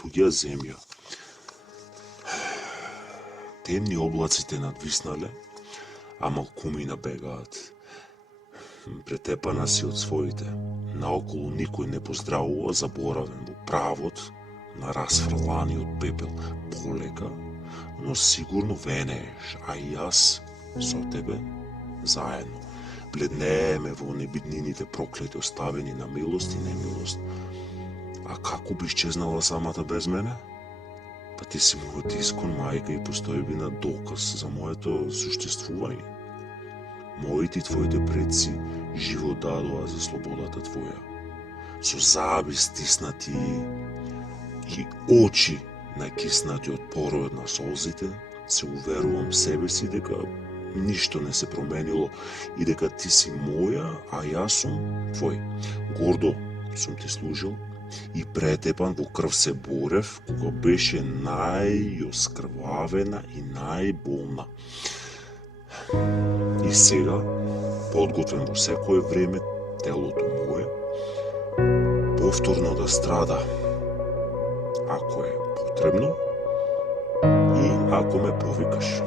туѓа земја. Темни облаците надвиснале, а малкумина бегаат. Претепана си од своите. Наоколу никој не поздравува, заборавен во правот на расфрланиот пепел. Полека, но сигурно венееш, а и јас со тебе заедно. Бледнееме во небитнините проклети, оставени на милост и немилост. А како би исчезнала самата без мене? Па ти си мојот искон, мајка и постојбина, доказ за моето суштествување. Моите и твоите предци живот дадоа за слободата твоја. Со заби стиснати и очи накиснати од поровот на солзите, се уверувам себе си дека ништо не се променило и дека ти си моја, а јас сум твој. Гордо сум ти служил и претепан во крв се борев, кога беше најоскрвавена и најболна. И сега, подготвен во секое време, телото мое, повторно да страда, ако е потребно и ако ме повикаш.